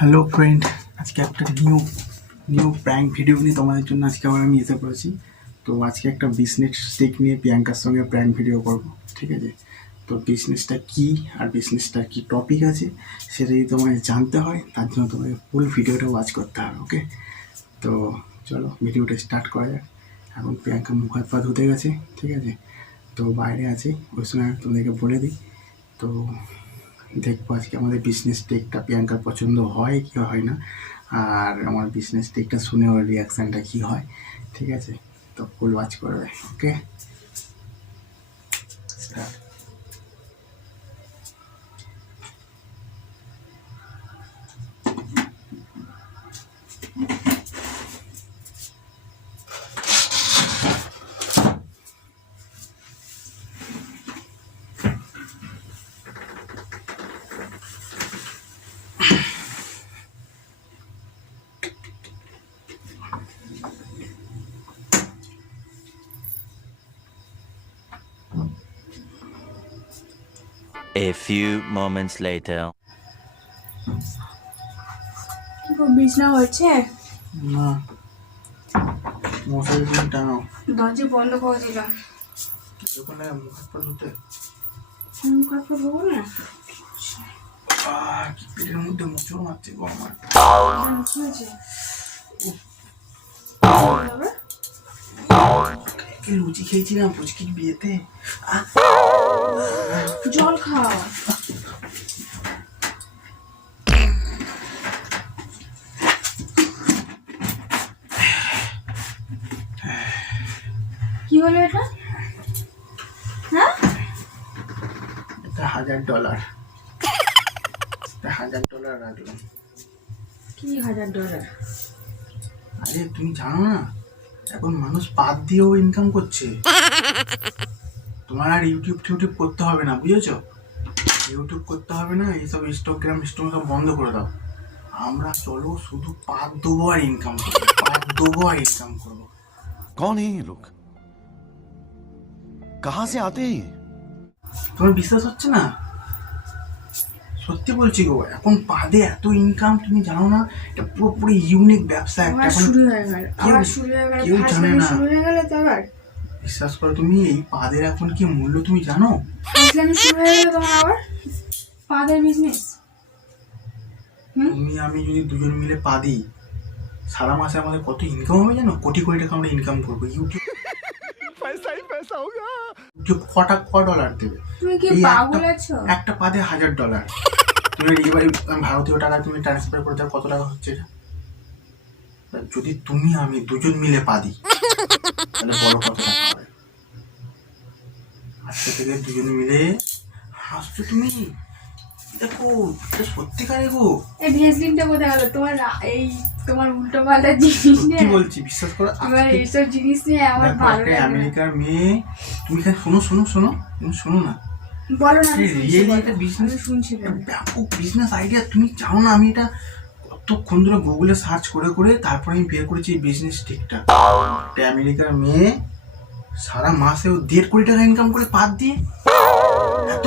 Hello friend, আজকে একটা new prank video নিয়ে তোমাদের জন্য আজকে আবার আমি এসে পড়েছি। তো আজকে একটা বিজনেস স্টেক নিয়ে প্রিয়াঙ্কার সঙ্গে প্র্যাঙ্ক ভিডিও করব, ঠিক আছে? তো বিজনেসটা কী আর বিজনেসটার কী টপিক আছে সেটা যদি তোমায় জানতে হয়, তার জন্য তোমাকে ফুল ভিডিওটা ওয়াচ করতে হবে, ওকে? তো চলো ভিডিওটা স্টার্ট করা যাক। এখন প্রিয়াঙ্কা মুখ হাত পা ধুতে গেছে, ঠিক আছে? তো বাইরে আছে, ওই সময় আমি তোমাদেরকে বলে দিই। তো দেখবো আজকে আমাদের বিজনেস টেকটা প্রিয়াঙ্কার পছন্দ হয় কি হয় না, আর আমার বিজনেস টেকটা শুনে ওর রিয়াকশানটা কী হয়, ঠিক আছে? তো ফুল ওয়াচ করবে, ওকে? Start. A few moments later. বিছনা হয়েছে না, মশারি দিন টানো। দরজা বন্ধ করে দিলাম। ওখানে মুখ হাত পা ধুতে মুখ হাত পা ধোবো না? কি পেটের মধ্যে মোচড় মারছে গো আমার। কি হয়েছে? লুচি খেয়েছিলাম পুচকির বিয়েতে। জল খাও। কি হলো এটা? হ্যাঁ, এটা $1000। এটা $1000 রাখলাম। কি $1000? আরে তুমি জানো না, এখন মানুষ পাত দিয়েও ইনকাম করছে। তোমার আর ইউটিউব করতে হবে না, বুঝেছো? ইউটিউব করতে হবে না, এইসব ইনস্টাগ্রাম সব বন্ধ করে দাও। আমরা চলো শুধু পাত দেবো আর ইনকাম করবো, পাত দেবো আর ইনকাম করবো। कौन है ये लोग? कहां से आते हैं ये? তোমার বিশ্বাস হচ্ছে না? সত্যি বলছি গো, এখন পাদে এত ইনকাম তুমি জানো না। এটা পুরোপুরি ইউনিক ব্যবসা একটা। আবার শুরু হয়ে গেল, আবার শুরু হয়ে গেল, কেউ জানে না। শুরু হয়ে গেল তো আবার। বিশ্বাস করো, তুমি এই পাদের এখন কি মূল্য তুমি জানো? ফাজলামি শুরু হয়ে গেল তোমার আবার। পাদের বিজনেস। তুমি আমি যদি দুজন মিলে পা দিই, সারা মাসে আমাদের কত ইনকাম হবে জানো? কোটি কোটি টাকা আমরা ইনকাম করবো। ইউটিউব $ক দেবে? তুমি কি এই পাগল আছো? একটা পাদে $1000। তুমি এবার ভারতীয় টাকা তুমি ট্রান্সফার করে দাও, কত টাকা হচ্ছে এটা? যদি তুমি আমি দুজন মিলে পা দিই, তাহলে বড় কত টাকা হবে? আজকে থেকে দুজন মিলে। হাসছো তুমি? দেখো, এটা সত্যিকারে গো। এই ভেসলিনটা কোথায় গেল তোমার? এই তোমার উল্টো পাল্টা জিনিস নিয়ে, সত্যি বলছি, বিশ্বাস করো। তোমার এইসব জিনিস নিয়ে আমার দেখো, ভালো একটা লাগে না। আমেরিকার মেয়ে, তুমি শোনো না। বলো না, আমি শুনছি, রিয়েলি বলো। একটা বিজনেস, আমি শুনছি, বলো। ব্যাপক বিজনেস আইডিয়া। তুমি জানো না, আমি এটা কতক্ষণ ধরে গুগলে সার্চ করে করে তারপরে আমি বের করেছি এই বিজনেস টিকটা। একটা আমেরিকার মেয়ে সারা মাসে ও $1.5 কোটি টাকা ইনকাম করে পাদ দিয়ে। এত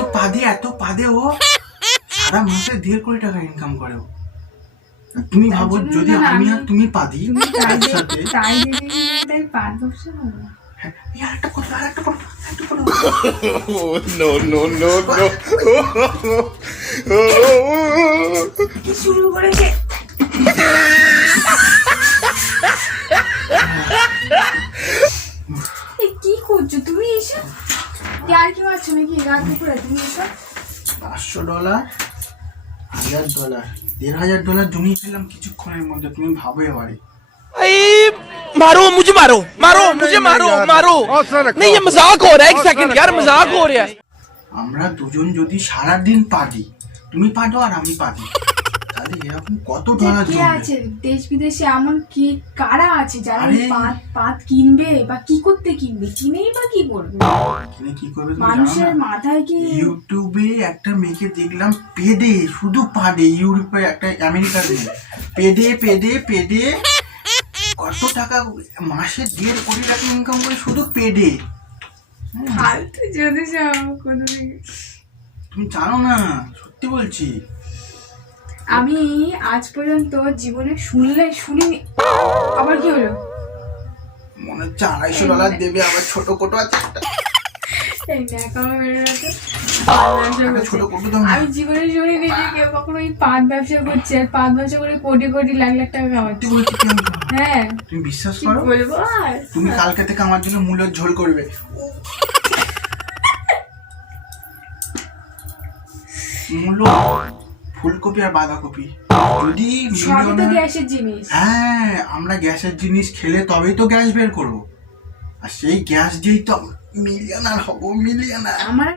পাদে ও সারা মাসে $1.5 কোটি টাকা ইনকাম করে ও। তুমি ভাবো, যদি আমি আর তুমি পাদি একসাথে। তাই পাঁচ বছর হলো। আরেকটা কথা। No, no, no, no. কি শুরু করেছে? কি করছো তুমি এসব? আর কি মারছো নাকি রাত দুপুরে তুমি এসব? $500, $1000, $1500 জমিয়ে ফেললাম কিছুক্ষণের মধ্যে। তুমি ভাবো এবারে। मारो मुझे मारो मारो नहीं ये मजाक हो रहा है। एक सेकंड यार, मजाक हो रहा है। আমরা দুজন যদি সারাদিন পাদি, তুমি পাদো আর আমি পাদি, তাহলে এরকম কত ডলার কে জমবে? আছে দেশ বিদেশে এমন কি কারা আছে যারা আরে, পাত কিনবে বা কি করতে কিনবে? কিনেই বা কি করবে? এখানে কি করবে তুমি জানো মানুষের না? মাথায় কি ইউটিউবে একটা মেয়েকে দেখলাম পেডে, শুধু পাদে। ইউরোপে একটা আমেরিকার মেয়ে পেডে কত টাকা মাসে $1.5 কোটি টাকা ইনকাম করে শুধু পেডে। ফালতু যদি সব কোনো তুমি জানো না, সত্যি বলছি। আমি আজ পর্যন্ত জীবনে শুনিনি। আবার কি হলো? মনে হচ্ছে $250 দেবে, আবার ছোট কোটো আছে একটা। এই ন্যাকামো মেরে রাখে। পাট ব্যবসা একটা করছে। ছোট কোটো দাও না। আমি জীবনে শুনিনি যে কেউ কখনো এই পাট ব্যবসা করছে, আর পাট ব্যবসা করে কোটি কোটি লাখ লাখ টাকা কামাচ্ছে। সত্যি বলছি প্রিয়াঙ্কা, হ্যাঁ, তুমি বিশ্বাস কি করো, বলবো আর? তুমি কালকে থেকে আমার জন্য মূলের ঝোল করবে। মূলো, ফুলকপি আর বাঁধাকপি। যদি সবই তো মিলিয়নার, গ্যাসের জিনিস। হ্যাঁ আমরা গ্যাসের জিনিস খেলে তবেই তো গ্যাস বের করবো, আর সেই গ্যাস দিয়েই তো মিলিয়নার হবো, মিলিয়নার। আমার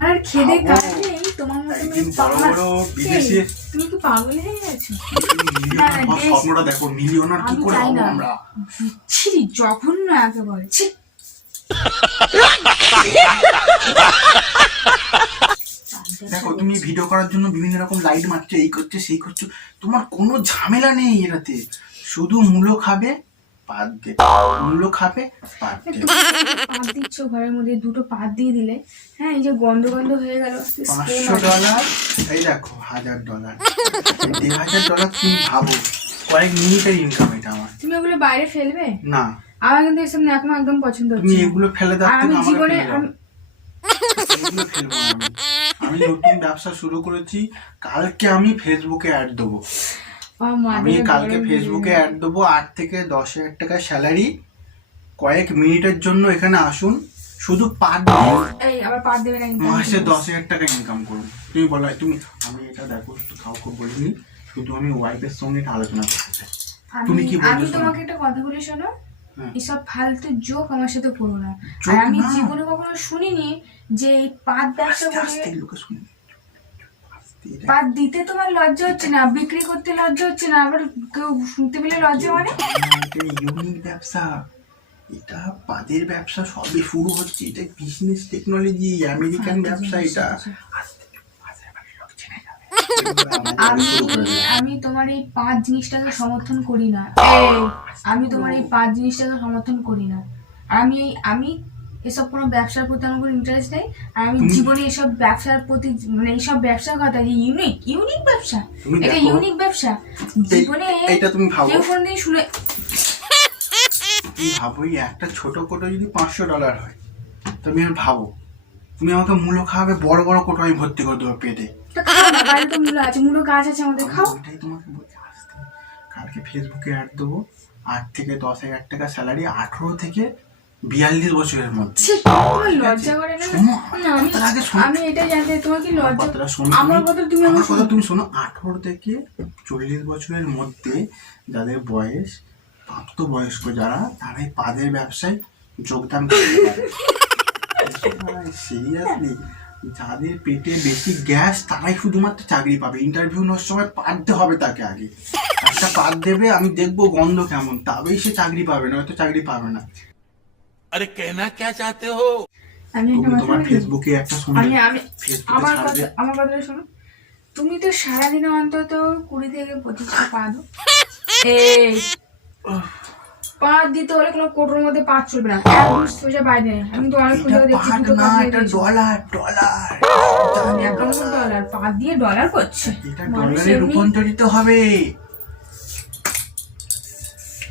আর খেদে খাবো। কাজ নেই তোমার মতো একদিন মেয়ে বড় পাগল। বড় বিদেশে এই, তুমি কি পাগল হয়ে গেছো? মিলিয়নার না, হওয়ার দেশ- স্বপ্নটা দেখো, মিলিয়নার কি আমি করে চাই হবো না। আমরা। ছি, জঘন্য একেবারে ছি। দেখো তুমি ভিডিও করার জন্য বিভিন্ন রকম লাইট মারছো, এই করছো সেই করছো, তোমার কোনো ঝামেলা নেই এটাতে। শুধু মূলো খাবে, পাত দেবে, মূলো খাবে, পাত দেবে। পাত দিচ্ছ ঘরের মধ্যে, দুটো পাত দিয়ে দিলে, হ্যাঁ এই যে গন্ধ গন্ধ হয়ে গেল। $500, এই দেখো $1000, $1500 তুমি ভাবো, কয়েক মিনিটের ইনকাম এটা আমার। তুমি ওগুলো বাইরে ফেলবে? না, আমার কিন্তু এসব ন্যাকামো একদম পছন্দ তুমি হচ্ছে না। এগুলো ফেলে দাও, আর আমি আমাকে জীবনে ফেলে দাও। এগুলো ফেলবো না আমি। আমি নতুন ব্যবসা শুরু করেছি, কালকে আমি ফেসবুকে অ্যাড দেবো। আমি কালকে ফেসবুকে অ্যাড দেবো, 8 থেকে 10,000 টাকা স্যালারি, কয়েক মিনিটের জন্য এখানে আসুন, শুধু পার এই আবার পাত দেবে না কিন্তু। মাসে 10,000 টাকা ইনকাম করুন। তুমি বলো, তুমি, আমি এটা দেখো কাউকে বলিনি, শুধু আমি ওয়াইফের সঙ্গে এটা আলোচনা করতে চাই। তুমি কি বলছো আমি শোনো। তোমাকে একটা কথা বলি শোনো, হ্যাঁ। এসব ফালতু জোক আমার সাথে করো না। জোক আর আমি না। জীবনে কখনো শুনিনি যে এই পাত ব্যবসা আস্তে করে। আস্তে লোকে শুনে। আস্তে এটা- পাত দিতে তোমার লজ্জা হচ্ছে না, বিক্রি করতে লজ্জা হচ্ছে না, আবার কেউ শুনতে পেলে লজ্জা মানে? এটা ইউনিক ব্যবসা, এটা পাদের ব্যবসা সবে শুরু হচ্ছে, এটা বিজনেস টেকনোলজি, আমেরিকান ব্যবসা এটা। আমি আমি তোমার এই পাঁচ জিনিসটাকে সমর্থন করি না। আমি তোমার এই পাঁচ জিনিসটাকে সমর্থন করি না। আমি এসব কোনো ব্যবসার প্রতি আমার কোনো ইন্টারেস্ট নেই। আর আমি জীবনে এসব ব্যবসার প্রতি, মানে এইসব ব্যবসার কথা যে ইউনিক ব্যবসা, এটা ইউনিক ব্যবসা জীবনে এইটা তুমি ভাবো, কেউ কোনদিন শুনে। তুমি ভাবো এই একটা ছোট কোটো যদি $500 হয়, তুমি আর ভাবো, তুমি আমাকে মূলো খাওয়াবে, বড় বড় কোটো আমি ভর্তি করে দেবো পেটে। তা খাও না, বাড়িতে তো মূলো আছে, মূলো গাছ আছে আমাদের, খাও। ওইটাই তোমাকে বলছি, আসতে কালকে ফেসবুকে অ্যাড দেবো, 8 থেকে 10,000 টাকা স্যালারি, 18 থেকে 42 বছরের মধ্যে। ছি, তোমার লজ্জা করে না? শোনো, না, কথাটা আগে শোনো। আমি এটা জানতে, তোমার কি লজ্জা? কথাটা শোনো, আমার কথা তুমি আমার আমার কথা তুমি শোনো। 18 থেকে 40 বছরের মধ্যে যাদের বয়স, প্রাপ্তবয়স্ক যারা, তারা এই পাদের ব্যবসায় যোগদান করতে পারে। সিরিয়াসলি, যাদের পেটে বেশি গ্যাস তারাই শুধুমাত্র চাকরি পাবে। ইন্টারভিউ নেওয়ার সময় পাঠতে হবে তাকে, আগে একটা পাঠ দেবে, আমি দেখবো গন্ধ কেমন, তবেই সে চাকরি পাবে, নয়তো চাকরি পাবে না। अरे कहना क्या चाहते हो? আমি একটা তুমি কথা তোমার বলি? ফেসবুকে একটা শুনবে, আমি ফেসবুকে আমার ছাড়বে। কথা, আমার কথাটা শোনো। তুমি তো সারাদিনে অন্তত 20 থেকে 25টা পা দাও। এই পা দিতে হলে কোনো কোটোর মধ্যে পা চলবে না, একদম সোজা বাইরে। আমি তো অনেক খুঁজে এটা দেখছি, পাট দুটো না, পা দিয়ে এটা দিয়েছি। Dollar, dollar. $1 পা দিয়ে ডলার করছে। এটা মানুষ ডলারে এমনি- রূপান্তরিত হবে।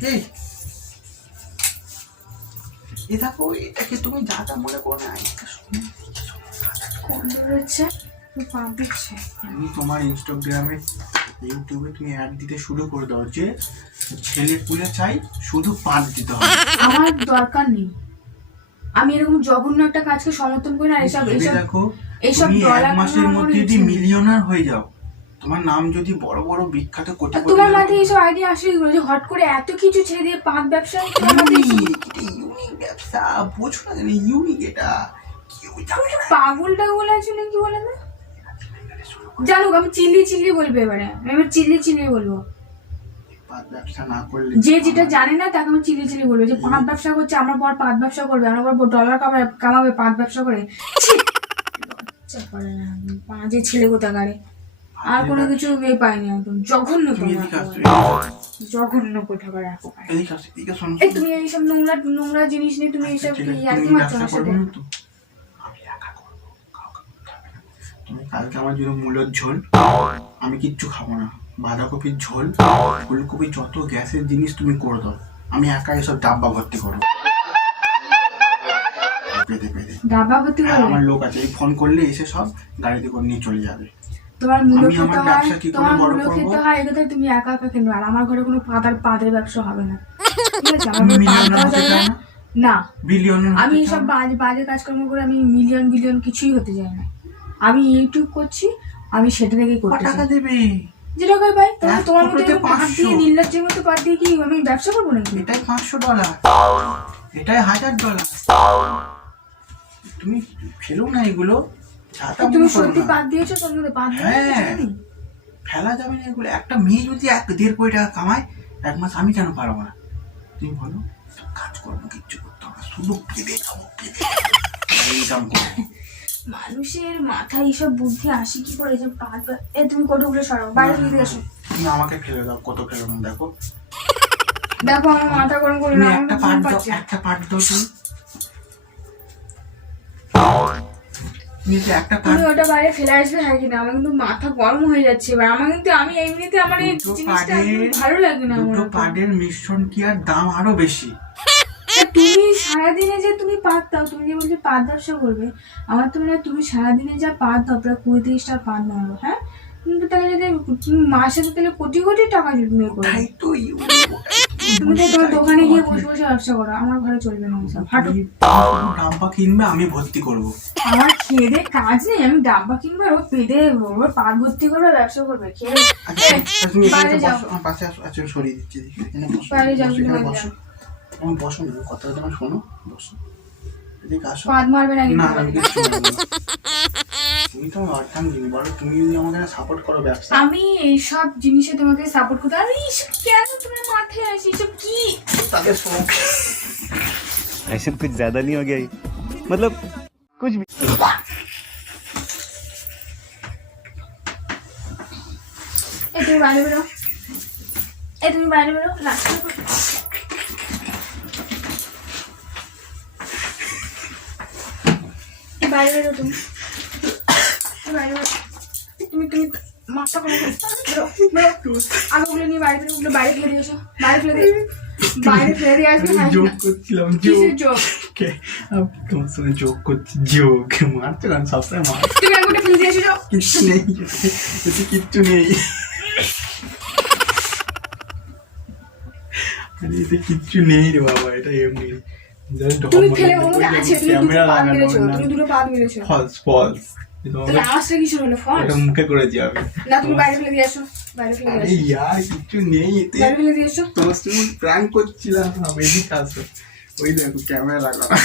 এই এ দেখো, এটাকে তুমি যা যা মনে করো না, এটা শোনো। গন্ধ বেরোচ্ছে, তো পা দিচ্ছে। তুমি তোমার ইনস্টাগ্রামে, ইউটিউবে তুমি অ্যাড দিতে শুরু করে দাও যে ছেলে পুলে চাই, শুধু পাট দিতে হবে। আমার দরকার নেই, আমি এরকম জঘন্য একটা কাজকে সমর্থন করি না। এসব ভেবে এসব দেখো, এইসব তুমি ডলার 1 মাসের আমার মধ্যে যদি ইচ্ছে নেই। মিলিয়নার হয়ে যাও, তোমার নাম যদি বড় বড় বিখ্যাত আর কোটিপতি, তোমার মাথায় এইসব আইডিয়া আসলে কি করে যে হট করে এত কিছু ছেড়ে দিয়ে পাক ব্যবসা? তোমার মাথায় এইসব- ইউনিক ব্যবসা, বোঝো না কেন? ইউনিক এটা, কেউ জানে না। পাগল টাগল আছে নাকি বলে না? জানুক, আমি চিল্লি বলবো এবারে, আমি এবার চিল্লি বলবো। পাট ব্যবসা না করলে যে যেটা জানে না তাকে আমি চিল্লি বলবো যে পাট ব্যবসা করছে, আমার পর পাট ব্যবসা করবে, আমার পর ডলার কামাবে পাট ব্যবসা করে। ছি! লজ্জা করে না, বাজে ছেলে কোথাকারে। আর কোনো কিছু পাইনি, একদম জঘন্য। তুমি তোমার এদিকে আসো, জঘন্য কোথাকার একেবারে। এদিকে আসো, এদিকে শোনো। এই তুমি এইসব নোংরা জিনিস নিয়ে তুমি এইসব ঠিক কি আছে, আর কি তুমি মারছো ব্যবসা আমার সাথে? করবে না তো? আমি একা করবো, কাউকে বলতে হবে না। তুমি কালকে আমার জন্য মূলোর ঝোল, আমি কিচ্ছু খাবো না, বাঁধাকপির ঝোল, ফুলকপি, যত গ্যাসের জিনিস তুমি করে দাও, আমি একা এসব ডাব্বা ভর্তি করবো, পেতে পেতে। ডাব্বা ভর্তি হ্যাঁ, করবে? আমার লোক আছে, এই ফোন করলে এসে সব গাড়িতে করে নিয়ে চলে যাবে। তোমার মূল্য আমি আমার খেতে হয়, ব্যবসা কি করে তোমার বড় মূল্য করবো? খেতে হয়, এক্ষেত্রে তুমি একা একা কেন? আর আমার ঘরে কোনো পাদের ব্যবসা হবে না, ঠিক আছে? আমার তুমি ঘরে মিলিয়নার পাত হতে দেওয়া চাও যাবে না? না। বিলিয়নার আমি হতে এইসব চাও না? বাজে কাজকর্ম করে আমি বিলিয়ন কিছুই হতে চাই না। আমি ইউটিউব করছি, আমি সেটা থেকেই ক করতে টাকা চাই। দেবে? যে টাকায় পাই, এক তোমার মতো ফটোতে এরকম পাত 500 দিয়ে নির্লজ্জের মতো পাত দিয়ে কি আমি ব্যবসা করবো নাকি? এটাই $500, এটাই $1000। তুমি ফেলো না এগুলো, ছাতা তুমি মনে করো সত্যি না। পাত দিয়েছো? তোর মধ্যে পাত হ্যাঁ। দিয়েছো? ফেলা যাবে না এগুলো। একটা মেয়ে যদি 1-1.5 কোটি টাকা কামায় এক মাস, আমি কেন পারবো না? তুমি বলো, কাজ করবো, কিচ্ছু করতে হবে, শুধু পেদে খাবো, পেদে ইনকাম করবো। মানুষের মাথায় এইসব বুদ্ধি আসে কি করে যে পাত? তুমি কতগুলো সরাও, বাইরে ফেলে দিয়ে এসো। তুমি আমাকে ফেলে দাও, কত ফেলো না দেখো। দেখো আমার মাথা গরম করে তুমি না, একটা আমি পার্ট ঘুম দাও, পাচ্ছে। একটা পার্ট দাও তুমি। তুমি যে একটা তুমি পার্ট, ওটা বাইরে ফেলে আসবে, হ্যাঁ কিনা? আমার কিন্তু মাথা গরম হয়ে যাচ্ছে এবার। আমার কিন্তু, আমি এমনিতে আমার এই দুটো জিনিসটা পার্টের, একদম ভালো লাগে না আমার দুটো অত। পার্টের মিশ্রণ কি আর দাম আরো বেশি? তা তুমি সারাদিনে যে তুমি পাত দাও, তুমি যে বলছো পাত ব্যবসা করবে, আমার তো মনে হয় তুমি সারাদিনে যা পাত দাও প্রায় 20-30টা পাত দাও, হ্যাঁ? কিন্তু তাহলে যদি তুমি মাসে তো তাহলে কোটি কোটি টাকা জমে করবে। ওটাই তো তুমি তো তোমার দোকানে গিয়ে বসে বসে ব্যবসা করো, আমার ঘরে চলবে না ওসব। হাঁটো। ডাব্বা কিনবে, আমি ভর্তি করবো। আমার খেয়ে দে কাজ নেই, আমি ডাব্বা কিনবো আর ও পেদে ওর পাত ভর্তি করবে, ব্যবসা করবে। খেয়ে আচ্ছা, তুমি এখানে বাইরে যাও। বসো, আমার পাশে আসো, আচ্ছা সরিয়ে দিচ্ছি, দেখি এখানে বসো, বাইরে যাও, বসো, তুমি এখানে বাইরে বসো। যাও। আমার বসো না, কথা তোমার শোনো, বসো, এদিকে আসো। পাত মারবে না না কিন্তু। না, আমি কিচ্ছু বলবো না। তুমি তো আমার অর্থাঙ্গিনী, বলো তুমি যদি আমাকে সাপোর্ট করো ব্যবসা। আমি এইসব জিনিসে তোমাকে সাপোর্ট করতে, আমি এইসব কেন তোমার মাথায় আসে? এইসব কি? তাদের শোক। ऐसे कुछ ज्यादा नहीं हो गया ये? मतलब कुछ भी। তুমি বাইরে বেরো, তুমি বাইরে বেরো, লাস্ট বাইরে বেরো, তুমি বাইরে বেরো, তুমি মাথা কোনো বেরো বেরো, আগে ওগুলো নিয়ে বাইরে বেরো, ওগুলো বাইরে ফেলে দিয়েছো, বাইরে ফেলে দিয়ে আসবে। জোক করছিলাম, কিসের যোগ? তোমার সঙ্গে জোক করছি, জোক মারছো কারণ সবসময় মার। তুমি আগুনটা ফেলে দিয়ে এসেছো। কিচ্ছু নেই, এতে কিচ্ছু নেই, এতে কিচ্ছু নেই রে বাবা, এটা এমনি তুমি ফেলে ওর মধ্যে আছে, তুমি দুটো পা মেরেছো, তুমি দুটো পা মেরেছো। ফলস তাহলে আওয়াজটা কিসের হলো? ফল এটা মুখে করেছি আমি। না, তুমি বাইরে ফেলে দিয়ে আসো, বাইরে ফেলে দিয়ে আরে আসো, ইয়ার কিচ্ছু নেই এতে, বাইরে ফেলে দিয়ে আসো। তোমার সঙ্গে প্র্যাঙ্ক করছিলাম, আমি এদিকে আসো, ওই দেখো ক্যামেরা লাগানো।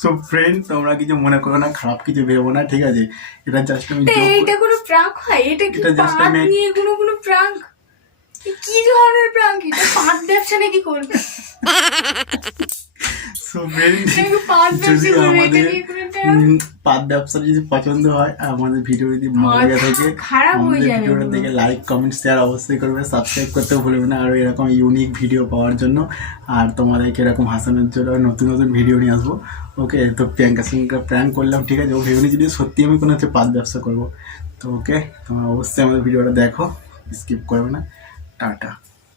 সো ফ্রেন্ড, তোমরা কিছু মনে করো না, খারাপ কিছু ভেবো না, ঠিক আছে? এটা জাস্ট আমি তা joke এইটা কোনো প্রাঙ্ক হয়? এটা কি এটা just পাট আমি- নিয়ে কোনো প্রাঙ্ক? কি ধরনের প্রাঙ্ক এটা? পাট ব্যবসা নাকি করবে? সো ফ্রেন্ড, নাকি পাট যদি ব্যবসা করবে? এটা আমাদের কি কোনো প্রাঙ্ক? পাত ব্যবসা যদি পছন্দ হয়, আর আমাদের ভিডিও যদি ভালো লেগে থাকে, খারাপ হয়ে আমাদের যাবে ভিডিওটা পুরো। দেখে লাইক কমেন্ট শেয়ার অবশ্যই করবে, সাবস্ক্রাইব করতে ভুলবে না আরও এরকম ইউনিক ভিডিও পাওয়ার জন্য। আর তোমাদেরকে এরকম হাসানোর জন্য নতুন নতুন ভিডিও নিয়ে আসবো। ওকে, তো প্রিয়াঙ্কার সঙ্গে প্র্যাঙ্ক করলাম, ঠিক আছে? ও ভেবে যদি সত্যি আমি কোনো হচ্ছে পাত ব্যবসা করবো। তো ওকে, তোমরা অবশ্যই আমাদের ভিডিওটা দেখো, স্কিপ করবে না। টাটা।